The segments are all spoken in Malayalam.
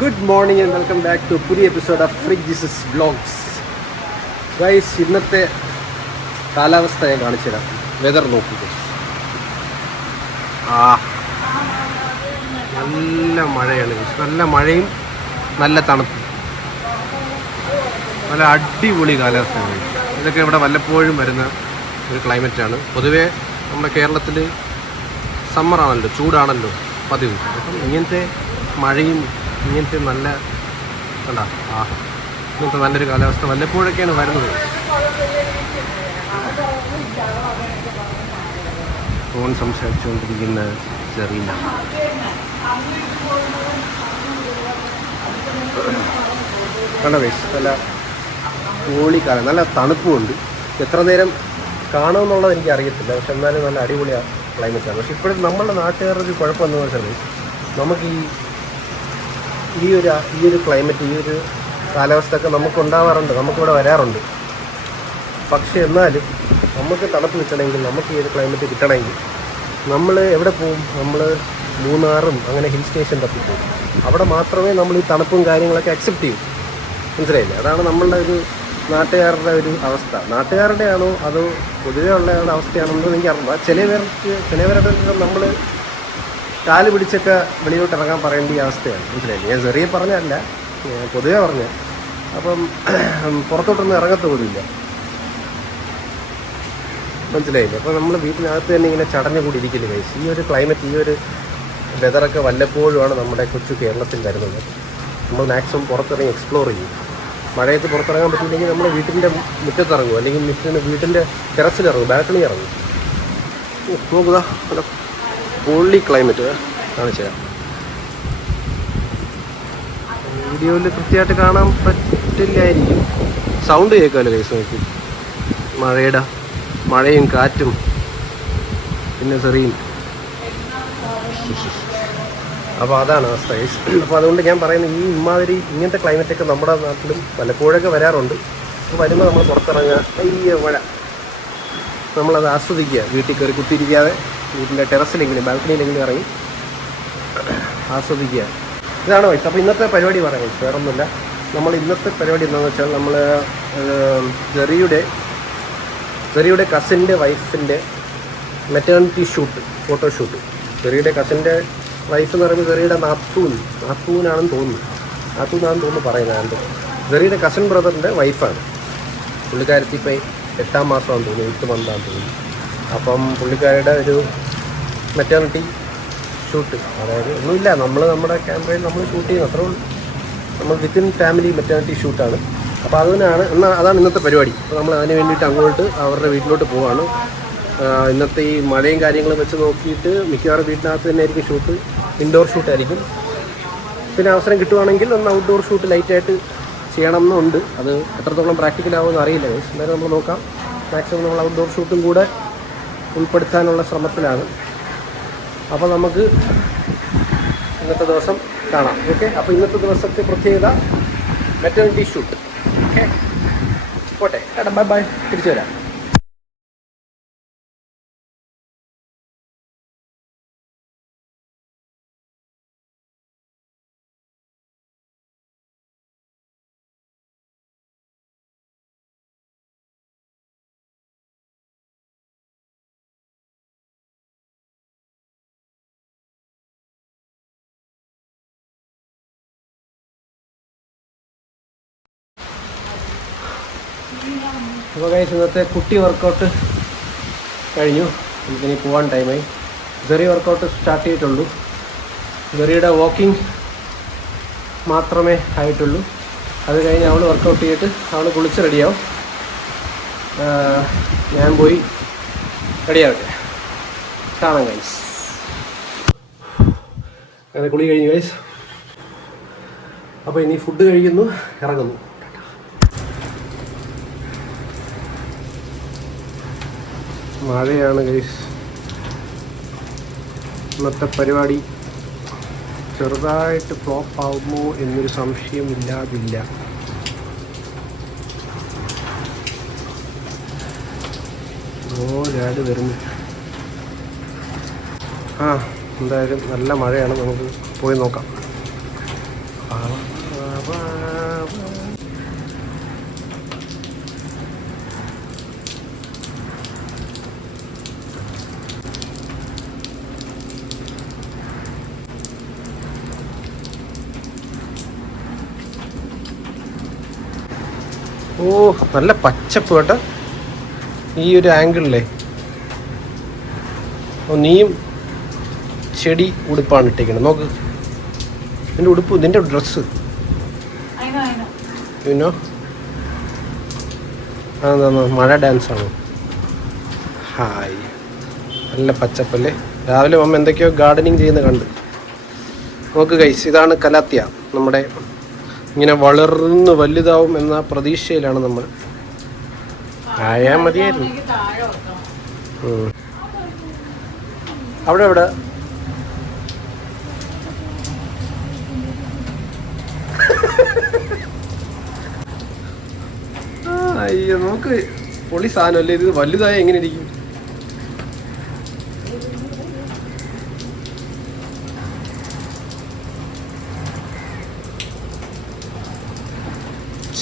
Good morning and welcome back to പുതിയ episode of Frick Jesus vlogs. Guys, ഇന്നത്തെ കാലാവസ്ഥ ഞാൻ കാണിച്ചുതരാം. വെതർ നോക്കുക. നല്ല മഴയാണ് ഗൈസ്, നല്ല മഴയും നല്ല തണുപ്പും, നല്ല അടിപൊളി കാലാവസ്ഥയാണ്. ഇതൊക്കെ ഇവിടെ വല്ലപ്പോഴും വരുന്ന ഒരു ക്ലൈമറ്റാണ്. പൊതുവേ നമ്മുടെ കേരളത്തിൽ സമ്മറാണല്ലോ, ചൂടാണല്ലോ പതിവ്. അപ്പം ഇങ്ങനത്തെ മഴയും ഇങ്ങനത്തെ നല്ല ഇങ്ങനത്തെ നല്ലൊരു കാലാവസ്ഥ വല്ലപ്പോഴൊക്കെയാണ് വരുന്നത്. ഫോൺ സംസാരിച്ചുകൊണ്ടിരിക്കുന്ന സെറീന. കണ്ടോ ഗൈസ്, നല്ല പൊളിക്കാലം, നല്ല തണുപ്പുമുണ്ട്. എത്ര നേരം കാണുമെന്നുള്ളത് എനിക്ക് അറിയത്തില്ല, പക്ഷെ എന്നാലും നല്ല അടിപൊളി ക്ലൈമറ്റാണ്. പക്ഷെ ഇപ്പോഴും നമ്മളുടെ നാട്ടുകാരുടെ ഒരു കുഴപ്പമെന്ന് വെച്ചാൽ നമുക്ക് ഈ ഒരു ക്ലൈമറ്റ്, ഈ ഒരു കാലാവസ്ഥയൊക്കെ നമുക്കുണ്ടാവാറുണ്ട്, നമുക്കിവിടെ വരാറുണ്ട്. പക്ഷെ എന്നാലും നമുക്ക് തണുപ്പ് കിട്ടണമെങ്കിൽ, നമുക്ക് ഈ ഒരു ക്ലൈമറ്റ് കിട്ടണമെങ്കിൽ നമ്മൾ എവിടെ പോവും? നമ്മൾ മൂന്നാറും അങ്ങനെ ഹിൽ സ്റ്റേഷൻ തപ്പിപ്പോവും. അവിടെ മാത്രമേ നമ്മൾ ഈ തണുപ്പും കാര്യങ്ങളൊക്കെ അക്സെപ്റ്റ് ചെയ്യൂ. മനസ്സിലായില്ലേ? അതാണ് നമ്മളുടെ ഒരു നാട്ടുകാരുടെ ഒരു അവസ്ഥ. നാട്ടുകാരുടെ ആണോ അതോ പൊതുവേ ഉള്ള അവസ്ഥയാണെന്ന് എനിക്ക് അറിയില്ല. ചിലവരുടെ നമ്മൾ കാല് പിടിച്ചൊക്കെ വെളിയിലോട്ട് ഇറങ്ങാൻ പറയേണ്ട ഈ അവസ്ഥയാണ്. മനസ്സിലായില്ലേ? ഞാൻ ചെറിയ പറഞ്ഞല്ല, പൊതുവേ പറഞ്ഞ. അപ്പം പുറത്തോട്ടൊന്നും ഇറങ്ങത്ത പോലുമില്ല. മനസ്സിലായില്ലേ? അപ്പോൾ നമ്മൾ വീട്ടിനകത്ത് തന്നെ ഇങ്ങനെ ചടഞ്ഞു കൂടി ഇരിക്കില്ല ഗൈസ്. ഈ ഒരു ക്ലൈമറ്റ്, ഈ ഒരു വെതറൊക്കെ വല്ലപ്പോഴുമാണ് നമ്മുടെ കൊച്ചു കേരളത്തിൽ വരുന്നത്. നമ്മൾ മാക്സിമം പുറത്തിറങ്ങി എക്സ്പ്ലോർ ചെയ്യും. മഴയത്ത് പുറത്തിറങ്ങാൻ പറ്റിയില്ലെങ്കിൽ നമ്മൾ വീട്ടിൻ്റെ മുറ്റത്തിറങ്ങും, അല്ലെങ്കിൽ വീട്ടിൻ്റെ ടെറസിലിറങ്ങും, ബാൽക്കണി ഇറങ്ങും. നോക്കുക, നല്ല പൊള്ളി ക്ലൈമറ്റ് കാണിച്ചു തരാം. വീഡിയോയിൽ കൃത്യമായിട്ട് കാണാൻ പറ്റില്ലായിരിക്കും, സൗണ്ട് കേൾക്കാമല്ലോ ഗൈസ്. നോക്കി മഴയും കാറ്റും പിന്നെ സെറിയും. അപ്പോൾ അതാണ് അവസ്ഥ ഗൈസ്. അപ്പോൾ അതുകൊണ്ട് ഞാൻ പറയുന്നത്, ഈ ഇങ്ങനത്തെ ക്ലൈമറ്റൊക്കെ നമ്മുടെ നാട്ടിലും പലപ്പോഴൊക്കെ വരാറുണ്ട്. അപ്പോൾ വരുമ്പോൾ നമ്മൾ പുറത്തിറങ്ങുക, ഈ മഴ നമ്മളത് ആസ്വദിക്കുക. വീട്ടിൽ കയറി കുത്തിയിരിക്കാതെ വീട്ടിൻ്റെ ടെറസിലെങ്കിലും ബാൽക്കണിയിലെങ്കിലും ഇറങ്ങി ആസ്വദിക്കുക. ഇതാണ് വയസ്സ്. അപ്പോൾ ഇന്നത്തെ പരിപാടി പറയാം വയസ്സ്, വേറെ ഒന്നുമില്ല. നമ്മൾ ഇന്നത്തെ പരിപാടി എന്താണെന്ന് വെച്ചാൽ, നമ്മൾ സെറിയുടെ കസിൻ്റെ വൈഫിൻ്റെ മെറ്റേണിറ്റി ഫോട്ടോഷൂട്ട്. സെറിയുടെ കസിൻ്റെ വൈഫ് എന്ന് പറയുമ്പോൾ സെറിയുടെ നാത്തൂനാണെന്ന് തോന്നുന്നു പറയുന്നത്. സെറിയുടെ കസിൻ ബ്രദറിൻ്റെ വൈഫാണ്. പുള്ളിക്കാരത്തി ഇപ്പോൾ 8ാം മാസമാണെന്ന് തോന്നുന്നു, 8 മന്താണെന്ന് തോന്നുന്നു. അപ്പം പുള്ളിക്കാരുടെ ഒരു മെറ്റേണിറ്റി ഷൂട്ട്, അതായത് ഒന്നുമില്ല, നമ്മുടെ ക്യാമറയിൽ നമ്മൾ ഷൂട്ട് ചെയ്യുന്നത് അത്രേ ഉള്ളൂ. നമ്മൾ വിത്തിൻ ഫാമിലി മെറ്റേണിറ്റി ഷൂട്ടാണ്. അപ്പോൾ അതാണ് ഇന്നത്തെ പരിപാടി. അപ്പോൾ നമ്മൾ അതിന് വേണ്ടിയിട്ട് അങ്ങോട്ട് അവരുടെ വീട്ടിലോട്ട് പോവുകയാണ്. ഇന്നത്തെ ഈ മഴയും കാര്യങ്ങളും വെച്ച് നോക്കിയിട്ട് മിക്കവാറും വീട്ടിനകത്ത് തന്നെ ആയിരിക്കും ഷൂട്ട്, ഇൻഡോർ ഷൂട്ടായിരിക്കും. പിന്നെ അവസരം കിട്ടുവാണെങ്കിൽ ഒന്ന് ഔട്ട്ഡോർ ഷൂട്ട് ലൈറ്റായിട്ട് ചെയ്യണം എന്നുണ്ട്. അത് എത്രത്തോളം പ്രാക്ടിക്കലാവുമെന്ന് അറിയില്ല. എന്തായാലും നമ്മൾ നോക്കാം. മാക്സിമം നമ്മൾ ഔട്ട്ഡോർ ഷൂട്ടും കൂടെ ഉൾപ്പെടുത്താനുള്ള ശ്രമത്തിലാണ്. അപ്പോൾ നമുക്ക് ഇന്നത്തെ ദിവസം കാണാം. ഓക്കെ, അപ്പോൾ ഇന്നത്തെ ദിവസത്തെ പ്രത്യേകത മെറ്റേണിറ്റി ഷൂട്ട്. ഓക്കെ, പോട്ടെ, ബൈ ബൈ, തിരിച്ചു വരാം. അപ്പോൾ ഗൈസ്, ഇന്നത്തെ കുട്ടി വർക്കൗട്ട് കഴിഞ്ഞു. നമുക്കിനി പോകാൻ ടൈമായി. സെറി വർക്കൗട്ട് സ്റ്റാർട്ട് ചെയ്തിട്ടുള്ളൂ. സെറിയുടെ വാക്കിംഗ് മാത്രമേ ആയിട്ടുള്ളൂ. അത് കഴിഞ്ഞ് അവൾ വർക്കൗട്ട് ചെയ്തിട്ട് അവൾ കുളിച്ച് റെഡിയാവും. ഞാൻ പോയി റെഡിയാവട്ടെ. കാണാം ഗൈസ്. അങ്ങനെ കുളി കഴിഞ്ഞു ഗൈസ്. അപ്പോൾ ഇനി ഫുഡ് കഴിക്കുന്നു, ഇറങ്ങുന്നു. മഴയാണ് ഗൈസ്. ഇന്നത്തെ പരിപാടി ചെറുതായിട്ട് ഫ്ലോപ്പ് ആകുമോ എന്നൊരു സംശയമില്ലാതില്ല. ഡാഡ് വരുന്നു. എന്തായാലും നല്ല മഴയാണ്, നമുക്ക് പോയി നോക്കാം. ഓ നല്ല പച്ചപ്പ് കേട്ടോ ഈ ഒരു ആംഗിളിലേ. ഓ നീയും ചെടി ഉടുപ്പാണ് ഇട്ടേക്കുന്നത്. നോക്ക് നിന്റെ ഉടുപ്പ്, നിന്റെ ഡ്രസ്സ് പിന്നോ അതെന്താ മഴ ഡാൻസ് ആണോ? ഹായ് നല്ല പച്ചപ്പല്ലേ. രാവിലെ മമ്മ എന്തൊക്കെയോ ഗാർഡനിങ് ചെയ്യുന്ന കണ്ട്. നോക്ക് ഗൈസ്, ഇതാണ് കലാത്തിയ. നമ്മുടെ ഇങ്ങനെ വളർന്ന് വലുതാവും എന്ന പ്രതീക്ഷയിലാണ് നമ്മൾ. ആയാ മതിയായിരുന്നു. അവിടെ എവിടെ അയ്യോ നോക്ക് പൊളി സാധനമല്ലേ ഇത്. വലുതായ എങ്ങനെ ഇരിക്കും?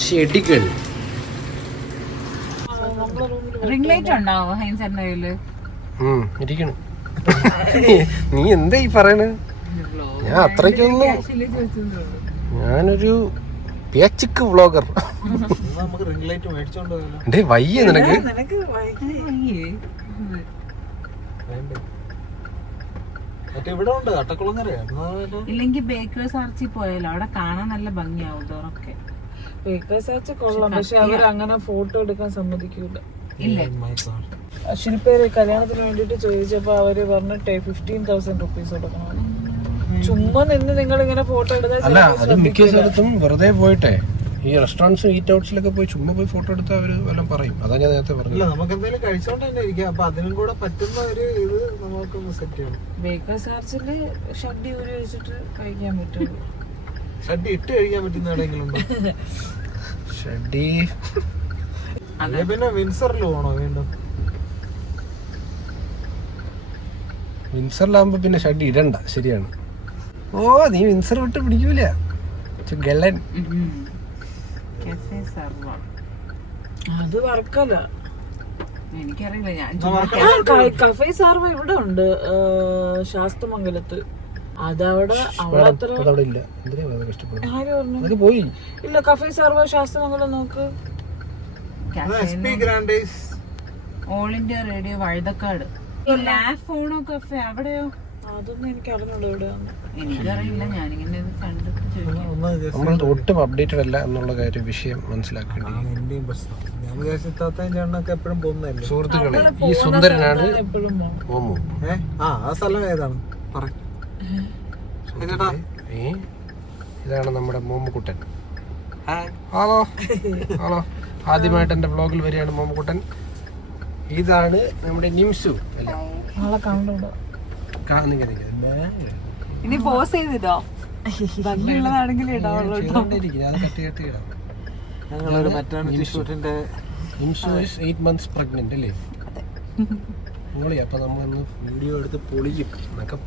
ചെടികൾ. റിംഗ് ലൈറ്റ് ഉണ്ടാവോ ഹൈൻസറിന്റെ കയ്യില്? ഇരിക്കണം. നീ എന്താ ഈ പറയണേ? ഞാൻ അത്രയ്ക്കൊന്നും, ഞാനൊരു പേച്ചിക്ക് വ്ളോഗർ. എന്റെ വയ്യ നിനക്ക്. ഇല്ലെങ്കിൽ ബേക്കേഴ്സ് ആർച്ചിൽ പോയാലോ, അവിടെ കാണാൻ നല്ല ഭംഗിയാവും ഡോറൊക്കെ. ബേക്കേഴ്സ് ആർച്ച് കൊള്ളാം, പക്ഷെ അവർ അങ്ങനെ ഫോട്ടോ എടുക്കാൻ സമ്മതിക്കൂല. ഇല്ല ശില്പേര് കല്യാണത്തിന് വേണ്ടിട്ട് ചോദിച്ചപ്പോ അവര് പറഞ്ഞു 15,000 റുപ്പീസ് കൊടുക്കണം. ചുമ്മാ നിന്ന് നിങ്ങൾ ഇങ്ങനെ ഫോട്ടോ അല്ല, അത് മിക്ക സ്ഥലത്തും വെറുതെ പോയിട്ടെ ഈ റെസ്റ്റോറൻറ്റ്സും ഈറ്റ് ഔട്ട്സിലൊക്കെ പോയി ചുമ്മാ പോയി ഫോട്ടോ എടുത്താൽ അവര് വല്ലതും പറയും. അതാ ഞാൻ നേരത്തെ പറഞ്ഞില്ല, നമുക്ക് എന്തെങ്കിലും കഴിച്ചോണ്ട് തന്നെ ഇരിക്കാം. അപ്പൊ അതിനും കൂടെ പറ്റുന്ന ഒരു ഇത് നമുക്കൊന്ന് സെറ്റ് ചെയ്യണം. ബേക്കേഴ്സ് ആർച്ചില് ഷഡ്ഡി ഊരി വെച്ചിട്ട് കഴിക്കാൻ പറ്റുള്ളൂ. ഷഡ്ഡി ഇട്ട് കഴിക്കാൻ പറ്റുന്ന എവിടെയെങ്കിലും ഷഡ്ഡി. പിന്നെ വിൻസറിൽ പോണോ വീണ്ടും? വിൻസറിലാകുമ്പോ പിന്നെ ഷഡ്ഡി ഇടണ്ട. ശരിയാണ്. ഓ നീ വിൻസർ വിട്ട് പിടിക്കൂല ഗള്ളൻ. അത് വർക്കല്ല, എനിക്കറിയില്ല. ഞാൻ കഫേ സാർവ ഇവിടെ ഉണ്ട് ശാസ്തമംഗലത്ത്. അതവിടെ പോയി ഇല്ല. കഫേ സാർവ ശാസ്തമംഗലം നോക്ക്. All India radio Vazhuthacaud. ഫോണോ കഫേ അവിടെയോ? അതൊന്നും എനിക്ക് അറിഞ്ഞൂടോ എവിടെയാന്ന്. എനിക്കറിയില്ല, ഞാനിങ്ങനെ കണ്ടിട്ട് ചോദിക്കാം. നമ്മൾ ഒട്ടും അപ്ഡേറ്റഡ് അല്ല എന്നുള്ള കാര്യം വിഷയം മനസ്സിലാക്കേണ്ടി. സുഹൃത്തുക്കളെ, ഈ സുന്ദരനാണ് മോമു. ഇതാണ് നമ്മുടെ മോമുക്കുട്ടൻ. ഹലോ ഹലോ, ആദ്യമായിട്ട് എന്റെ വ്ളോഗിൽ വരികയാണ് മോമുക്കുട്ടൻ. ഇതാണ് നമ്മുടെ നിംസു. ഇനി പോസ് ചെയ്തിട്ടോ, ഭംഗിയുള്ളതാണെങ്കിൽ ഇടാവുള്ളൂ. ഞങ്ങളൊരു മെറ്റേണിറ്റി ഷൂട്ടിന്റെ നിംസു 8 months pregnant അല്ലേ? പൊളി. അപ്പൊ നമ്മളൊന്ന് വീഡിയോ എടുത്ത് പൊളിക്കും എന്നൊക്കെ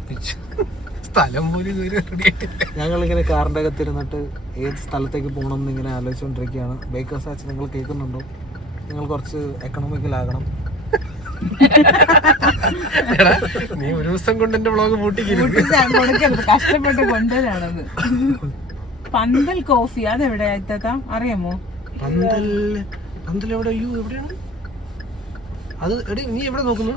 സ്ഥലം പോലും ഞങ്ങളിങ്ങനെ കാറിന്റെ അകത്തിരുന്നിട്ട് ഏത് സ്ഥലത്തേക്ക് പോകണം എന്ന് ഇങ്ങനെ ആലോചിച്ചുകൊണ്ടിരിക്കുകയാണ്. ബേക്കേഴ്സ് ആച്ച് നിങ്ങൾ കേൾക്കുന്നുണ്ടോ? നിങ്ങൾ കുറച്ച് എക്കണോമിക്കലാകണം. നീ ഒരു ദിവസം കൊണ്ട് എന്റെ വ്ളോഗ് കൊടുക്കരുത്, കഷ്ടപ്പെട്ട് കൊണ്ടുവരാണത്. പന്തൽ കോഫി അതെവിടെയാ അറിയാമോ? പന്തൽ എവിടെ? എവിടെയാണ് അത്? എടി നീ എവിടെ നോക്കുന്നു?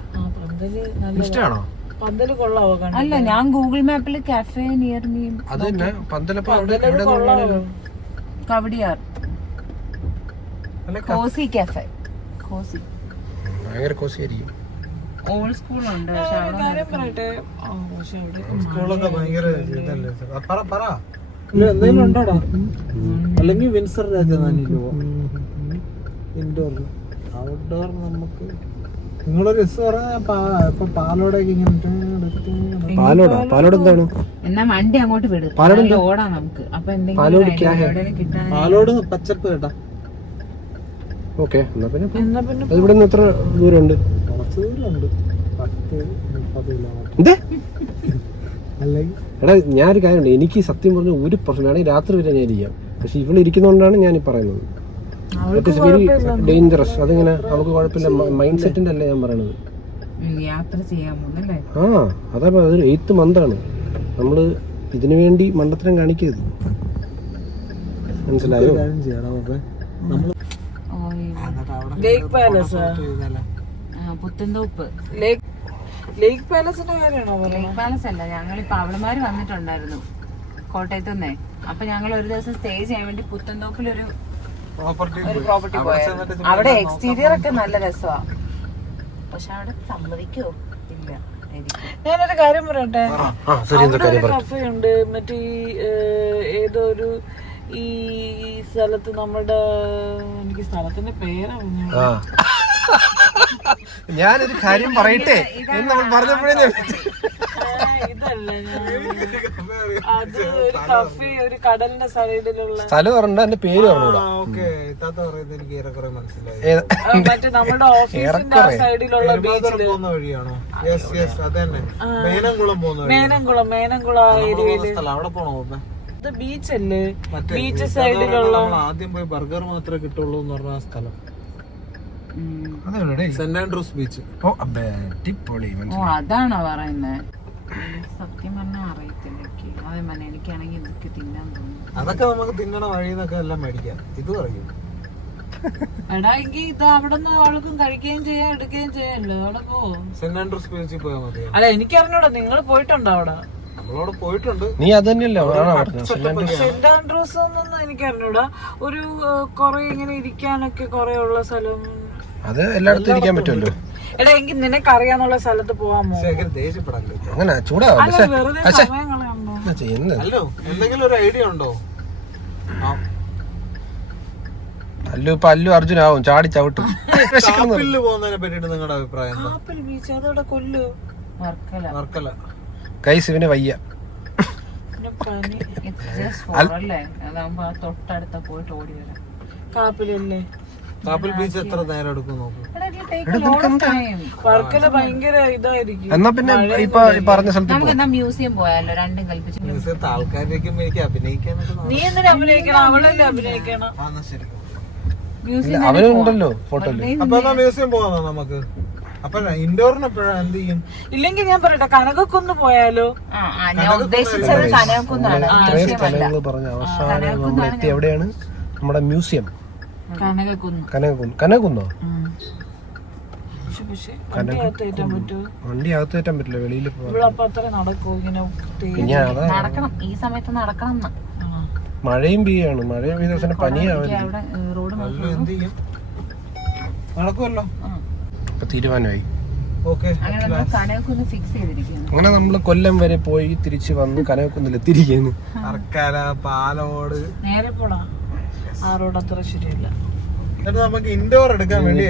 ഇൻസ്റ്റാണോ? പന്തല് കൊള്ളാവോ? അല്ല, ഞാൻ ഗൂഗിൾ മാപ്പിൽ കാഫേ നിയർ മീ. അത് തന്നെ പന്തലപ്പോ കവടിയാർ കോസി കാഫേ. കോസി ഭയങ്കര കോസി ആയിരിക്കും. ഓൾഡ് സ്കൂളുണ്ട്, സ്കൂളൊക്കെ ഭയങ്കര എന്തെങ്കിലും ഉണ്ടോടാ? അല്ലെങ്കിൽ വിൻസർ രാജധാനി ഇൻഡോർ ഔട്ട്ഡോർ. നമുക്ക് നിങ്ങളൊരു ഇപ്പൊ പാലോടൊക്കെ ഇങ്ങനെ പാലോട് എന്താണ്? എന്നാ വണ്ടി അങ്ങോട്ട് വിടും, ഓടാം നമുക്ക്. അപ്പൊ പാലോട് പച്ചപ്പ് കേട്ടാ. ഓക്കെ, എന്നാ പിന്നെ ഇവിടെ നിന്ന് എത്ര ദൂരമുണ്ട്? കുറച്ച് ദൂരമുണ്ട്, 10-30 കിലോമീറ്റർ. എടാ ഞാനൊരു കാര്യമുണ്ട്, എനിക്ക് സത്യം പറഞ്ഞ ഒരു പ്രശ്നം വേണമെങ്കിൽ രാത്രി വരെ ഞാൻ ഇരിക്കാം, പക്ഷെ ഇവിടെ ഇരിക്കുന്നതുകൊണ്ടാണ് ഞാൻ ഈ പറയുന്നത്. It is very dangerous. അതിങ്ങനെ നമുക്ക് കുഴപ്പമില്ല, മൈൻഡ് സെറ്റിന്റെ അല്ലേ ഞാൻ പറയണത്. യാത്ര ചെയ്യാമോന്നല്ലേ? അതാ അതൊരു 8th മന്താണ്. നമ്മള് ഇതിനു വേണ്ടി മണ്ടത്തരം കാണിക്കരുത്, മനസ്സിലായോ? ലേക്ക് പാലസ്, പുത്തൻതോപ്പ് ലേക്ക് പാലസിന്റെ കാര്യമാണോ പറയുന്നത്? ലേക്ക് പാലസ് അല്ല, ഞങ്ങളിപ്പോ അവളുമാര് വന്നിട്ടുണ്ടായിരുന്നു കോട്ടയത്ത് നിന്നേ. അപ്പൊ ഞങ്ങൾ ഒരു ദിവസം സ്റ്റേ ചെയ്യാൻ വേണ്ടി പുത്തൻതോപ്പിലൊരു പ്രോപ്പർട്ടി പോയായിരുന്നു. അവിടെ എക്സ്റ്റീരിയർ ഒക്കെ നല്ല രസമാ, പക്ഷെ അവിടെ സമ്മതിക്കോ ഇല്ല. ഞാനൊരു കാര്യം പറയട്ടെ, അവിടെ ഒരു കഫയുണ്ട് മറ്റേ ഏതോ ഒരു ഈ സ്ഥലത്ത് നമ്മുടെ, എനിക്ക് സ്ഥലത്തിന്റെ പേരാണ്, ഞാനൊരു കാര്യം പറയട്ടെ എന്ന് നമ്മൾ പറഞ്ഞപ്പോഴേ ഇതല്ല, അത് ഒരു കഫേ, ഒരു കടലിന്റെ സൈഡിലുള്ള സ്ഥലം പറഞ്ഞ എന്റെ പേര് പറഞ്ഞൂടാ. മറ്റേ നമ്മുടെ ഓഫീസിന്റെ ആ സൈഡിലുള്ള ബീച്ചില്, മേനംകുളം ആ ഏരിയയില് ഇത് ബീച്ചല്ലേ, ബീച്ച് സൈഡിലുള്ള ആദ്യം പോയി ബർഗർ മാത്രമേ കിട്ടുള്ളൂ എന്ന് പറഞ്ഞ ആ സ്ഥലം, സെന്റ് ആൻഡ്രൂസ് ബീച്ച്. ഓ അതാണോ പറയുന്നത്? സത്യം പറഞ്ഞാൽ അറിയത്തില്ല അതേ മനെ. എനിക്കാണെങ്കിൽ ഇതൊക്കെ തിന്നാൻ തോന്നുന്നു. അതൊക്കെ നമുക്ക് തിന്നണ വഴിന്നൊക്കെ എല്ലാം മേടിക്കാം. ഇത് പറയും എടാ എങ്കിൽ ഇത് അവിടെ നിന്ന് ആൾക്കും കഴിക്കുകയും ചെയ്യാം എടുക്കുകയും ചെയ്യാമല്ലോ. അവിടെ പോവോ? സെന്റ് ആൻഡ്രൂസ് ബീച്ചിൽ പോയാൽ മതി. അല്ല എനിക്കറിഞ്ഞൂടാ, നിങ്ങൾ പോയിട്ടുണ്ടോ അവിടെ? നമ്മളവിടെ പോയിട്ടുണ്ട്. നീ അത് തന്നെയല്ലേ സെന്റ് ആൻഡ്രൂസ് ഒന്നും എനിക്കറിഞ്ഞൂടാ. ഒരു കൊറേ ഇങ്ങനെ ഇരിക്കാനൊക്കെ കൊറേ ഉള്ള സ്ഥലം. അത് എല്ലായിടത്തും ഇരിക്കാൻ പറ്റുമല്ലോ. എടാ എങ്കിൽ നിനക്ക് അറിയാന്നുള്ള സ്ഥലത്ത് പോവാമോ? അങ്ങനെ വെറുതെ സമയം കളയണ്ടോ? അല്ലോ എന്തെങ്കിലും ഒരു ഐഡിയ ഉണ്ടോ? അല്ലു അർജുനാവും ചാടി ചവിട്ടും. പോകുന്നതിനെ പറ്റിട്ട് നിങ്ങളുടെ അഭിപ്രായം എന്താ? ബീച്ച് അതവിടെ കൊല്ലു വർക്കല കൈസ് ഇവന് വയ്യ. തൊട്ടടുത്ത പോയിട്ട് ഓടി വരാം. കാപ്പിലല്ലേ? കാപ്പിൽ ബീച്ച് എത്ര നേരം എടുക്കും നോക്കും. വർക്കല ഭയങ്കര ഇതായിരിക്കും. എന്നാ പിന്നെ ഇപ്പൊ പറഞ്ഞ സ്ഥലത്ത് മ്യൂസിയം പോയാലോ? രണ്ടും കൽപ്പിച്ചു. മ്യൂസിയത്തെ ആൾക്കാരിലേക്കും എനിക്ക് അഭിനയിക്കാനൊക്കെ. നീ എന്തിനാ അഭിനയിക്കണം? അവളല്ലേ അഭിനയിക്കണം. അവനുണ്ടല്ലോ ഫോട്ടോയില്. അപ്പൊ എന്നാ മ്യൂസിയം പോകാം നമുക്ക്. അപ്പൊ ഇൻഡോറിന് എപ്പോഴാ എന്ത് ചെയ്യും? ഇല്ലെങ്കിൽ ഞാൻ പറയട്ടെ, കനകക്കുന്ന് പോയാലോ? ഉദ്ദേശിച്ചത് കനകക്കുന്നാണ്. സ്ഥലങ്ങൾ പറഞ്ഞ അവസാനം നമ്മൾ എത്തി എവിടെയാണ്? നമ്മുടെ മ്യൂസിയം കനകുന്നോ? വണ്ടി അകത്ത് കയറ്റാൻ പറ്റില്ല, വെളിയിൽ നടക്കണം. ഈ സമയത്ത് നടക്കണം. മഴയും പെയ്യാണ്. മഴയും പെയ്ത ദിവസം പനിയാവില്ല. നടക്കുമല്ലോ. അപ്പൊ തീരുമാനമായി. അങ്ങനെ നമ്മള് കൊല്ലം വരെ പോയി തിരിച്ചു വന്ന് കനകക്കുന്നിൽ എത്തിയിരിക്കുന്നു. അർക്കല, പാലോട് നേരെ പോടാ. ആ റോഡ് അത്ര ശരിയല്ല. എന്നിട്ട് നമുക്ക് ഇൻഡോർ എടുക്കാൻ വേണ്ടി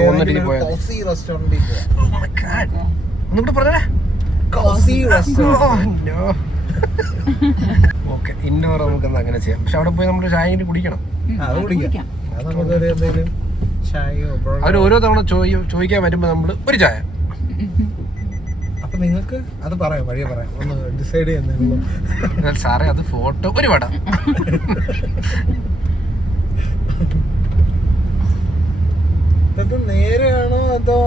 കോസി റെസ്റ്റോറന്റിൽ ഓക്കെ, ഇൻഡോർ നമുക്ക് അങ്ങനെ ചെയ്യാം. പക്ഷെ അവിടെ പോയി നമ്മൾ ചായ കുടിക്കണം. അത് കുടിക്കാം. അത് നമുക്കൊരു എന്തെങ്കിലും ചായയോ അവർ ഓരോ തവണ ചോദിക്കാൻ വരുമ്പോ നമ്മള് ഒരു ചായ. അപ്പൊ നിങ്ങൾക്ക് അത് പറയാം, വഴിയെ പറയാം, ഒന്ന് ഡിസൈഡ് ചെയ്യുന്നുള്ളൂ. സാറേ അത് ഫോട്ടോ ഒരു വട. ഇത് നേരെയാണോ അതോ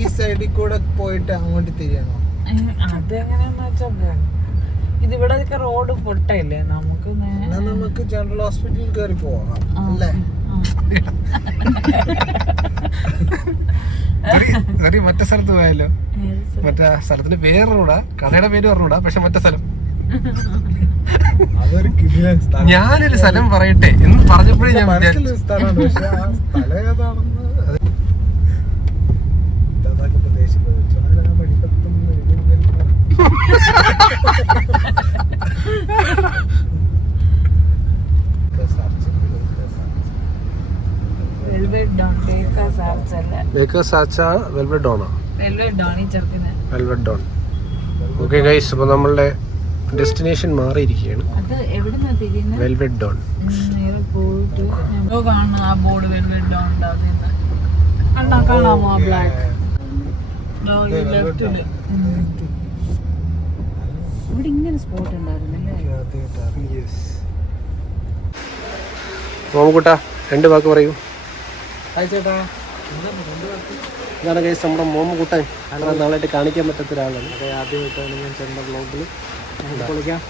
ഈ സൈഡിൽ കൂടെ പോയിട്ട് അങ്ങോട്ട് തിരിയണോ? അതെങ്ങനെയാന്ന് വെച്ചാ ഇതിവിടെ റോഡ് പൊട്ടയില്ലേ, നമുക്ക് നമുക്ക് ജനറൽ ഹോസ്പിറ്റലിൽ കയറി പോവാം അല്ലേ? മറ്റേ സ്ഥലത്ത് പോയാലോ? മറ്റേ സ്ഥലത്തിന്റെ പേര് പറഞ്ഞൂടാ, കടയുടെ പേര് പറഞ്ഞൂടാ, പക്ഷെ മറ്റേ സ്ഥലം. ഞാനൊരു സ്ഥലം പറയട്ടെ എന്ന് പറഞ്ഞപ്പോഴേ ഞാൻ ഓക്കെ ഗൈസ്, അപ്പൊ നമ്മളുടെ ഡെസ്റ്റിനേഷൻ മാറിയിരിക്കുകയാണ്. Velvet Dawn. ഇവിടെ ഇങ്ങനെ സ്പോട്ട് ഉണ്ടായിരുന്നല്ലേ? മോമുകുട്ടാ 2 വാക്ക് പറയൂ. ഹായ് ചേട്ടാ. ഇതാണ് കേസ് നമ്മുടെ മോമുകുട്ടൻ. നാളായിട്ട് കാണിക്കാൻ പറ്റാത്ത ഒരാളാണ്. ആദ്യമായിട്ടാണ് ഞാൻ ചേട്ടൻ്റെ ബ്ലോഗിൽ കളിക്കാം.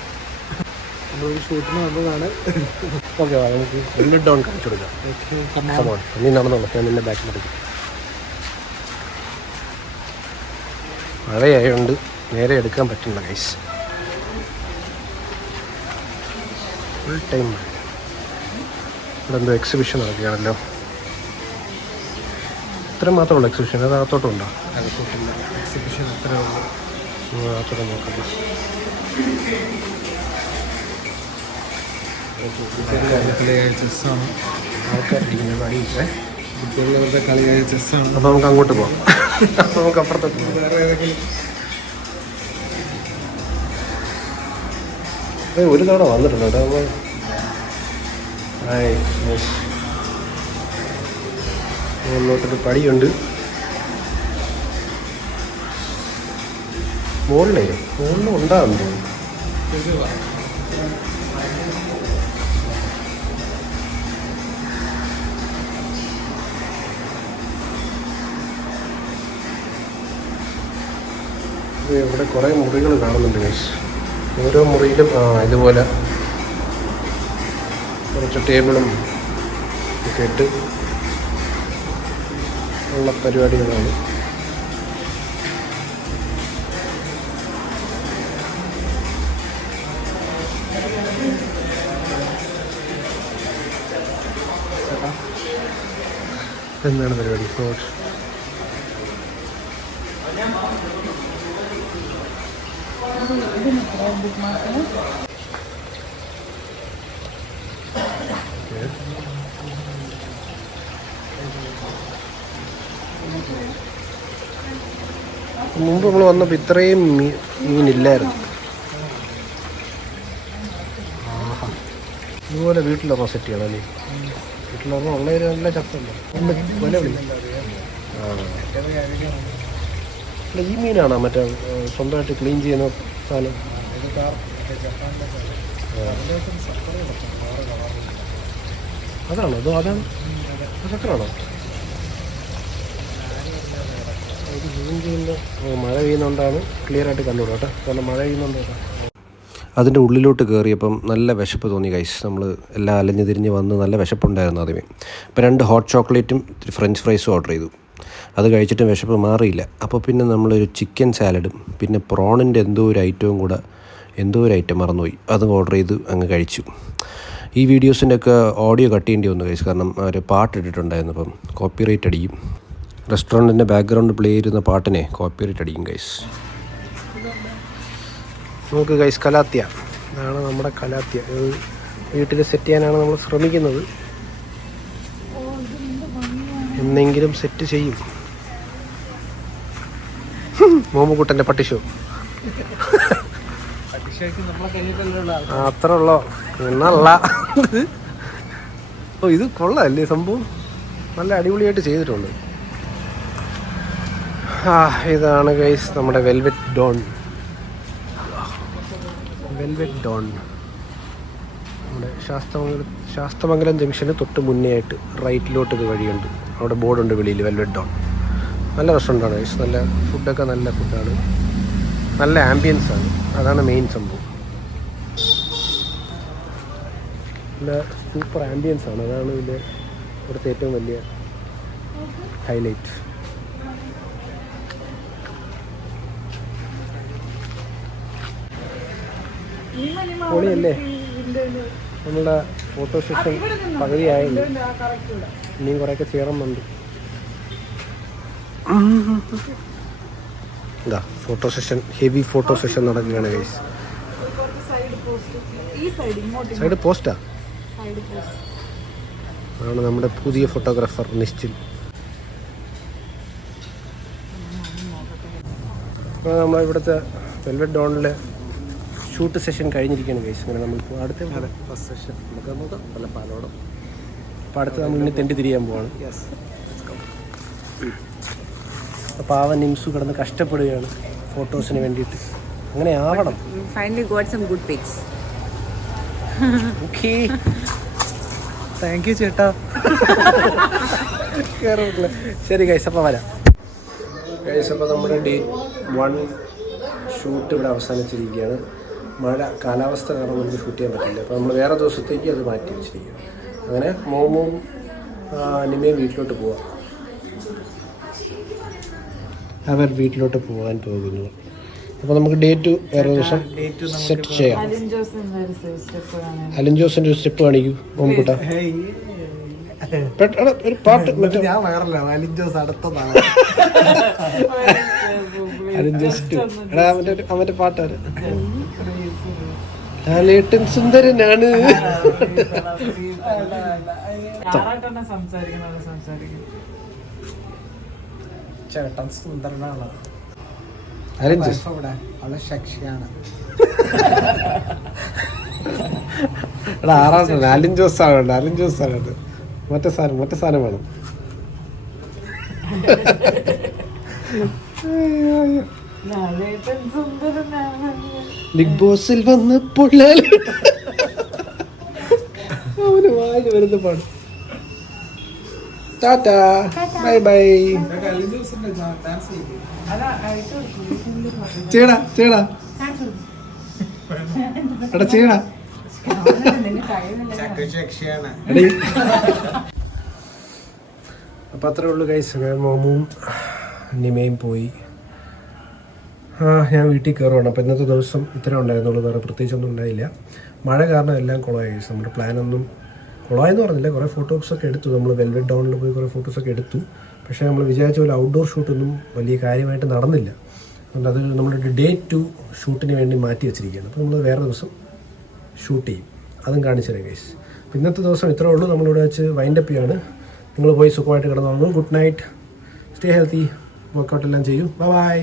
നമ്മളൊരു ഷൂട്ടിന് വന്നതാണ്. ഓക്കെ, നമുക്ക് വെൽവെറ്റ് ഡോൺ കാണിച്ചു കൊടുക്കാം. നീ നടന്നോളൂ, ഞാൻ നിന്നെ ബാക്കിൽ എടുക്കും. മഴയായതുകൊണ്ട് നേരെ എടുക്കാൻ പറ്റില്ല ഗൈസ്. ഫുൾ ടൈം മഴ. ഇവിടെ എന്തോ എക്സിബിഷൻ നടക്കുകയാണല്ലോ. ഇത്രയും മാത്രമുള്ള എക്സിബിഷൻ, അത് അകത്തോട്ടുണ്ടോ? അകത്തോട്ടില്ല, എക്സിബിഷൻ അത്രേ ഉള്ളൂ. അകത്തോട്ട് നോക്കണ്ട. ചെസ്സാണ് ആൾക്കാരിരിക്കുന്നത് അടിയില്ലേ. കുട്ടികളുടെ കളിയായ ചെസ്സാണ്. അപ്പോൾ നമുക്ക് അങ്ങോട്ട് പോകാം. നമുക്ക് അപ്പുറത്തോട്ട് പോകാം. വേറെ ഏതെങ്കിലും ഒരു തവണ വന്നിട്ടുണ്ട് കേട്ടോ. മുകളിലോട്ടൊരു പടിയുണ്ട്. മുകളിലും ഉണ്ടാകും തോന്നുന്നു. ഇവിടെ കുറേ മുറികൾ കാണുന്നുണ്ട് ഗൈസ്. ഓരോ മുറിയിലും ഇതുപോലെ കുറച്ച് ടേബിളും ഒക്കെ ഇട്ട് ഉള്ള പരിപാടികളാണ്. എന്താണ് പരിപാടി? മുമ്പ് നമ്മൾ വന്നപ്പോൾ ഇത്രയും മീനില്ലായിരുന്നു. ഇതുപോലെ വീട്ടിലൊക്കെ സെറ്റ് ചെയ്യണം അല്ലേ? വീട്ടിലൊക്കെ ഉള്ളൊരു നല്ല ചപ്പുണ്ട്. വില വിളിക്കും. അല്ല, ഈ മീനാണോ മറ്റേ സ്വന്തമായിട്ട് ക്ലീൻ ചെയ്യുന്ന സാധനം? അതാണോ? അതാണ് ചക്കറാണോ? ഇത് ക്ലീൻ ചെയ്യുന്ന മഴ പെയ്യുന്നതുകൊണ്ടാണ് ക്ലിയർ ആയിട്ട് കണ്ടുകൂടാ കേട്ടോ. കാരണം മഴ പെയ്യുന്നുണ്ടോ. അതിൻ്റെ ഉള്ളിലോട്ട് കയറിയപ്പം നല്ല വിശപ്പ് തോന്നി ഗൈസ്. നമ്മൾ എല്ലാം അലഞ്ഞു തിരിഞ്ഞ് വന്ന് നല്ല വിശപ്പുണ്ടായിരുന്നു ആദ്യമേ. അപ്പോൾ 2 ഹോട്ട് ചോക്ലേറ്റും ഫ്രഞ്ച് ഫ്രൈസും ഓർഡർ ചെയ്തു. അത് കഴിച്ചിട്ടും വിശപ്പ് മാറിയില്ല. അപ്പോൾ പിന്നെ നമ്മളൊരു ചിക്കൻ സാലഡും പിന്നെ പ്രോണിൻ്റെ എന്തോ ഒരു ഐറ്റം മറന്നുപോയി, അതും ഓർഡർ ചെയ്ത് അങ്ങ് കഴിച്ചു. ഈ വീഡിയോസിൻ്റെ ഒക്കെ ഓഡിയോ കട്ട് ചെയ്യേണ്ടി വന്നു ഗൈസ്. കാരണം അവർ പാട്ടിട്ടിട്ടുണ്ടായിരുന്നു, അപ്പം കോപ്പിറൈറ്റ് അടിക്കും. റെസ്റ്റോറൻറ്റിൻ്റെ ബാക്ക്ഗ്രൗണ്ട് പ്ലേ ചെയ്യുന്ന പാട്ടിനെ കോപ്പിറൈറ്റ് അടിക്കും ഗൈസ്. നമുക്ക് ഗൈസ് കലാത്തിയ, ഇതാണ് നമ്മുടെ കലാത്തിയ. വീട്ടിൽ സെറ്റ് ചെയ്യാനാണ് നമ്മൾ ശ്രമിക്കുന്നത്. എന്നെങ്കിലും സെറ്റ് ചെയ്യും. മോമുകുട്ടൻ്റെ പട്ടിഷോ അത്ര ഉള്ളോ എന്നല്ല. ഓ, ഇത് കൊള്ളാമല്ലേ സംഭവം? നല്ല അടിപൊളിയായിട്ട് ചെയ്തിട്ടുണ്ട്. ഇതാണ് ഗൈസ് നമ്മുടെ വെൽവെറ്റ് ഡോൺ. നമ്മുടെ ശാസ്തമംഗലം ജംഗ്ഷന് തൊട്ട് മുന്നേ ആയിട്ട് റൈറ്റിലോട്ട് ഇത് വഴിയുണ്ട്. അവിടെ ബോർഡുണ്ട് വെളിയിൽ, വെൽവെറ്റ് ഡോൺ. നല്ല റെസ്റ്റോറൻ്റാണ് ഗൈസ്. നല്ല ഫുഡൊക്കെ നല്ല ഫുഡാണ്, നല്ല ആംബിയൻസ് ആണ്. അതാണ് മെയിൻ സംഭവം. നല്ല സൂപ്പർ ആംബിയൻസ് ആണ്. അതാണ് ഇതിൻ്റെ ഇവിടുത്തെ ഏറ്റവും വലിയ ഹൈലൈറ്റ്. പൊളിയല്ലേ? നമ്മളുടെ ഫോട്ടോ സെഷൻ പകുതിയായില്ല, ഇനിയും കുറേയൊക്കെ ചെയ്യണമെന്നുണ്ട്. എന്താ photo session, heavy photo session നടക്കുകയാണ് ഗൈസ്. സൈഡ് പോസ്റ്റാ ആണ് നമ്മുടെ പുതിയ ഫോട്ടോഗ്രാഫർ നിശ്ചിൽ. അപ്പോൾ നമ്മളിവിടുത്തെ വെൽവെറ്റ് ഡോണിലെ ഷൂട്ട് സെഷൻ കഴിഞ്ഞിരിക്കുകയാണ് ഗൈസ്. ഇങ്ങനെ നമ്മളിപ്പോൾ അടുത്ത ഫസ്റ്റ് സെഷൻ നമുക്ക് നോക്കാം, നല്ല പാലോടം. അപ്പോൾ അടുത്ത് നമ്മൾ ഇനി തെണ്ടി തിരിയാൻ പോവാണ്. അപ്പോൾ പാവൻ നിംസു കിടന്ന് കഷ്ടപ്പെടുകയാണ് ഫോട്ടോസിന് വേണ്ടിയിട്ട്. അങ്ങനെ ആവണം. Finally got some good pics. Okay, thank you ചേട്ടാ. ശരി ഗൈസ്, അപ്പോൾ വരാം ഗൈസ്. അപ്പോൾ നമ്മുടെ ഡേ 1 ഷൂട്ട് ഇവിടെ അവസാനിച്ചിരിക്കുകയാണ്. മഴ കാലാവസ്ഥ കാരണം നമുക്ക് ഷൂട്ട് ചെയ്യാൻ പറ്റില്ല. അപ്പോൾ നമ്മൾ വേറെ ദിവസത്തേക്ക് അത് മാറ്റി വെച്ചിരിക്കുകയാണ്. അങ്ങനെ മോമും നിമയും വീട്ടിലോട്ട് പോവാം. അവർ വീട്ടിലോട്ട് പോകാൻ പോകുന്നു. അപ്പോൾ നമുക്ക് ഡേ 2 വേറെ ദിവസം സെറ്റ് ചെയ്യാം. അലിൻ ജോസിൻ്റെ ഒരു സ്റ്റെപ്പ് കാണിക്കൂ മോമുക്കുട്ടാ. ഒരു പാട്ട് ഞാൻ വയറല്ല, അലിഞ്ചോസ് അടുത്തതാണ്. അവന്റെ പാട്ടാണ്. ലാലേട്ടൻ സുന്ദരനാണ്. ചേട്ടൻ സുന്ദരനാണ്. അവളെ ശക്തിയാണ്. ആറാണ് അലിൻ ജോസ് ആണ്. അലിൻ ജോസ് ആണ് മറ്റേ സാധനം വേണം. ബിഗ് ബോസിൽ വന്നപ്പോൾ അവന് വായി വരുന്ന പാട്. Tata, bye bye. ചെയ്യടാ ചെയ്യടാ എടാ ചെയ്യടാ. അപ്പം അത്രേ ഉള്ളൂ ഗൈസ്. മോമും നിമയും പോയി. ഞാൻ വീട്ടിൽ കയറുവാണ്. അപ്പോൾ ഇന്നത്തെ ദിവസം ഇത്രേ ഉണ്ടായിരുന്നുള്ളൂ, വേറെ പ്രത്യേകിച്ചൊന്നും ഉണ്ടായില്ല. മഴ കാരണം എല്ലാം കുളമായി ഗൈസ്. നമ്മുടെ പ്ലാനൊന്നും കുളമായെന്ന് പറഞ്ഞില്ല. കുറേ ഫോട്ടോസൊക്കെ എടുത്തു. നമ്മൾ വെൽവെറ്റ് ഡൗണിൽ പോയി കുറേ ഫോട്ടോസൊക്കെ എടുത്തു. പക്ഷേ നമ്മൾ വിചാരിച്ച പോലെ ഔട്ട്ഡോർ ഷൂട്ടൊന്നും വലിയ കാര്യമായിട്ട് നടന്നില്ല. അതുകൊണ്ട് അത് നമ്മളുടെ ഡേ 2 ഷൂട്ടിന് വേണ്ടി മാറ്റി വെച്ചിരിക്കുകയാണ്. അപ്പോൾ നമ്മൾ വേറെ ദിവസം ഷൂട്ട് ചെയ്യും, അതും കാണിച്ചു തരാം ഗൈസ്. അപ്പോൾ ഇന്നത്തെ ദിവസം ഇത്രേ ഉള്ളൂ. നമ്മളിവിടെ വെച്ച് വൈൻഡപ്പ് ചെയ്യാണ്. നിങ്ങൾ പോയി സുഖമായിട്ട് കിടന്നു. Good night, stay healthy, workout എല്ലാം ചെയ്യൂ. Bye by.